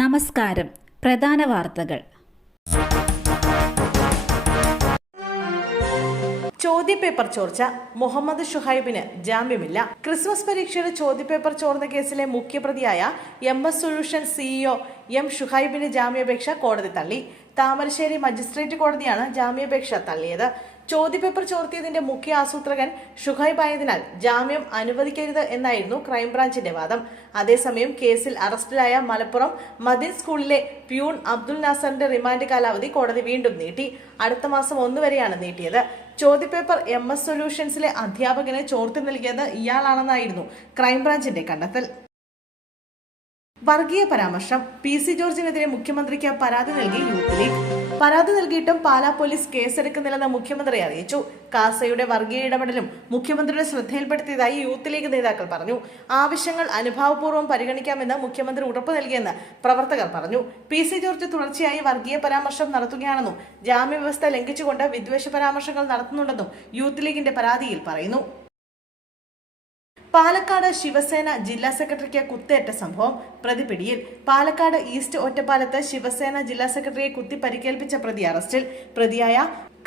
നമസ്കാരം. പ്രധാന വാർത്തകൾ. ചോദ്യപേപ്പർ ചോർച്ച. മുഹമ്മദ് ഷുഹൈബിന് ജാമ്യമില്ല. ക്രിസ്മസ് പരീക്ഷയുടെ ചോദ്യപേപ്പർ ചോർന്ന കേസിലെ മുഖ്യപ്രതിയായ MS സൊല്യൂഷൻ CEO M ഷുഹൈബിന്റെ ജാമ്യാപേക്ഷ കോടതി തള്ളി. താമരശ്ശേരി മജിസ്ട്രേറ്റ് കോടതിയാണ് ജാമ്യാപേക്ഷ തള്ളിയത്. ചോദ്യപേപ്പർ ചോർത്തിയതിന്റെ മുഖ്യ ആസൂത്രകൻ ഷുഹൈബ് ആയതിനാൽ ജാമ്യം അനുവദിക്കരുത് എന്നായിരുന്നു ക്രൈംബ്രാഞ്ചിന്റെ വാദം. അതേസമയം കേസിൽ അറസ്റ്റിലായ മലപ്പുറം മദീൻ സ്കൂളിലെ പ്യൂൺ അബ്ദുൽ നാസറിന്റെ റിമാൻഡ് കാലാവധി കോടതി വീണ്ടും നീട്ടി. അടുത്ത മാസം 1 വരെയാണ് നീട്ടിയത്. ചോദ്യപേപ്പർ MS സൊല്യൂഷൻസിലെ അധ്യാപകന് ചോർത്തി നൽകിയത് ഇയാളാണെന്നായിരുന്നു ക്രൈംബ്രാഞ്ചിന്റെ കണ്ടെത്തൽ. വർഗീയ പരാമർശം. PC ജോർജിനെതിരെ മുഖ്യമന്ത്രിക്ക് പരാതി നൽകി യൂത്ത് ലീഗ്. പരാതി നൽകിയിട്ടും പാലാ പോലീസ് കേസെടുക്കുന്നില്ലെന്ന് മുഖ്യമന്ത്രി അറിയിച്ചു. കാസയുടെ വർഗീയ ഇടപെടലും മുഖ്യമന്ത്രിയുടെ ശ്രദ്ധയിൽപ്പെടുത്തിയതായി യൂത്ത് ലീഗ് നേതാക്കൾ പറഞ്ഞു. ആവശ്യങ്ങൾ അനുഭാവപൂർവ്വം പരിഗണിക്കാമെന്ന് മുഖ്യമന്ത്രി ഉറപ്പു നൽകിയെന്ന് പ്രവർത്തകർ പറഞ്ഞു. PC ജോർജ് തുടർച്ചയായി വർഗീയ പരാമർശം നടത്തുകയാണെന്നും ജാമ്യവ്യവസ്ഥ ലംഘിച്ചുകൊണ്ട് വിദ്വേഷ പരാമർശങ്ങൾ നടത്തുന്നുണ്ടെന്നും യൂത്ത് ലീഗിന്റെ പരാതിയിൽ പറയുന്നു. പാലക്കാട് ശിവസേന ജില്ലാ സെക്രട്ടറിക്ക് കുത്തേറ്റ സംഭവം. പ്രതി പിടിയിൽ. പാലക്കാട് ഈസ്റ്റ് ഒറ്റപ്പാലത്ത് ശിവസേന ജില്ലാ സെക്രട്ടറിയെ കുത്തി പരിക്കേൽപ്പിച്ച പ്രതി അറസ്റ്റിൽ. പ്രതിയായ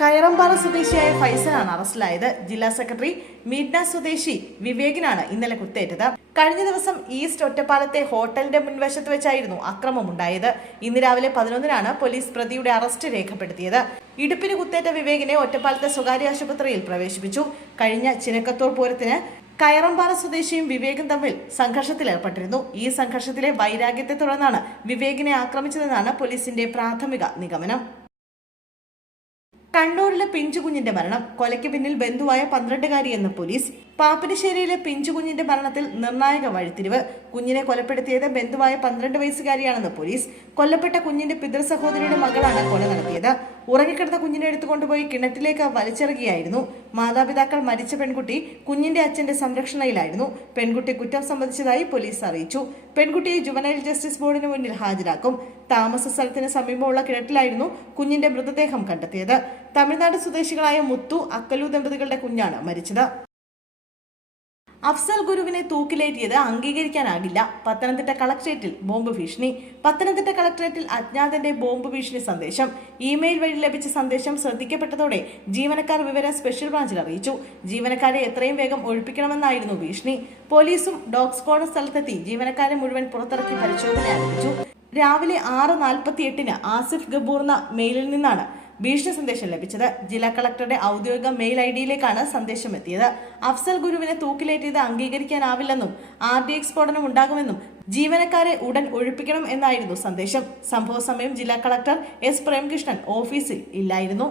കയറമ്പാറ സ്വദേശിയായ ഫൈസലാണ് അറസ്റ്റിലായത്. ജില്ലാ സെക്രട്ടറി മീഡ്ന സ്വദേശി വിവേകിനാണ് ഇന്നലെ കുത്തേറ്റത്. കഴിഞ്ഞ ദിവസം ഈസ്റ്റ് ഒറ്റപ്പാലത്തെ ഹോട്ടലിന്റെ മുൻവശത്ത് വെച്ചായിരുന്നു അക്രമമുണ്ടായത്. ഇന്ന് രാവിലെ 11-നാണ് പോലീസ് പ്രതിയുടെ അറസ്റ്റ് രേഖപ്പെടുത്തിയത്. ഇടുപ്പിന് കുത്തേറ്റ വിവേകിനെ ഒറ്റപ്പാലത്തെ സ്വകാര്യ ആശുപത്രിയിൽ പ്രവേശിപ്പിച്ചു. കഴിഞ്ഞ ചിനക്കത്തൂർ പൂരത്തിന് കയറമ്പാറ സ്വദേശിയും വിവേകും തമ്മിൽ സംഘർഷത്തിലേർപ്പെട്ടിരുന്നു. ഈ സംഘർഷത്തിലെ വൈരാഗ്യത്തെ തുടർന്നാണ് വിവേകിനെ ആക്രമിച്ചതെന്നാണ് പോലീസിന്റെ പ്രാഥമിക നിഗമനം. കണ്ണൂരിലെ പിഞ്ചുകുഞ്ഞിന്റെ മരണം. കൊലയ്ക്ക് പിന്നിൽ ബന്ധുവായ 12-കാരിയെന്ന് പോലീസ്. പാപ്പിനിശ്ശേരിയിലെ പിഞ്ചുകുഞ്ഞിന്റെ മരണത്തിൽ നിർണായക വഴിത്തിരിവ്. കുഞ്ഞിനെ കൊലപ്പെടുത്തിയത് ബന്ധുവായ 12 വയസ്സുകാരിയാണെന്ന് പോലീസ്. കൊല്ലപ്പെട്ട കുഞ്ഞിന്റെ പിതൃ സഹോദരിയുടെ മകളാണ് കൊല നടത്തിയത്. ഉറങ്ങിക്കിടന്ന കുഞ്ഞിനെ എടുത്തുകൊണ്ടുപോയി കിണറ്റിലേക്ക് വലിച്ചെറിയുകയായിരുന്നു. മാതാപിതാക്കൾ മരിച്ച പെൺകുട്ടി കുഞ്ഞിന്റെ അച്ഛന്റെ സംരക്ഷണയിലായിരുന്നു. പെൺകുട്ടി കുറ്റം സമ്മതിച്ചതായി പോലീസ് അറിയിച്ചു. പെൺകുട്ടിയെ ജുവനൈൽ ജസ്റ്റിസ് ബോർഡിന് മുന്നിൽ ഹാജരാക്കും. താമസ സ്ഥലത്തിന് സമീപമുള്ള കിണറ്റിലായിരുന്നു കുഞ്ഞിന്റെ മൃതദേഹം കണ്ടെത്തിയത്. തമിഴ്നാട് സ്വദേശികളായ മുത്തു, അക്കലു ദമ്പതികളുടെ കുഞ്ഞാണ് മരിച്ചത്. അഫ്സൽ ഗുരുവിനെ തൂക്കിലേറ്റിയത് അംഗീകരിക്കാനാകില്ല. പത്തനംതിട്ട കളക്ടറേറ്റിൽ ബോംബ് ഭീഷണി. പത്തനംതിട്ട കളക്ടറേറ്റിൽ അജ്ഞാതന്റെ ബോംബ് ഭീഷണി സന്ദേശം. ഇമെയിൽ വഴി ലഭിച്ച സന്ദേശം ശ്രദ്ധിക്കപ്പെട്ടതോടെ ജീവനക്കാർ വിവരം സ്പെഷ്യൽ ബ്രാഞ്ചിൽ അറിയിച്ചു. ജീവനക്കാരെ എത്രയും വേഗം ഒഴിപ്പിക്കണമെന്നായിരുന്നു ഭീഷണി. പോലീസും ഡോഗ് സ്ക്വാഡും സ്ഥലത്തെത്തി ജീവനക്കാരെ മുഴുവൻ പുറത്തിറക്കി പരിശോധന ആരംഭിച്ചു. രാവിലെ 6:48-ന് ആസിഫ് ഗബൂർന്ന മെയിലിൽ നിന്നാണ് ഭീഷണി സന്ദേശം ലഭിച്ചത്. ജില്ലാ കളക്ടറുടെ ഔദ്യോഗിക മെയിൽ ID-യിലേക്കാണ് സന്ദേശം എത്തിയത്. അഫ്സൽ ഗുരുവിനെ തൂക്കിലേറ്റിയത് അംഗീകരിക്കാനാവില്ലെന്നും RDX സ്ഫോടനം ഉണ്ടാകുമെന്നും ജീവനക്കാരെ ഉടൻ ഒഴിപ്പിക്കണം എന്നായിരുന്നു സന്ദേശം. സംഭവ സമയം ജില്ലാ കളക്ടർ S പ്രേംകൃഷ്ണൻ ഓഫീസിൽ ഇല്ലായിരുന്നു.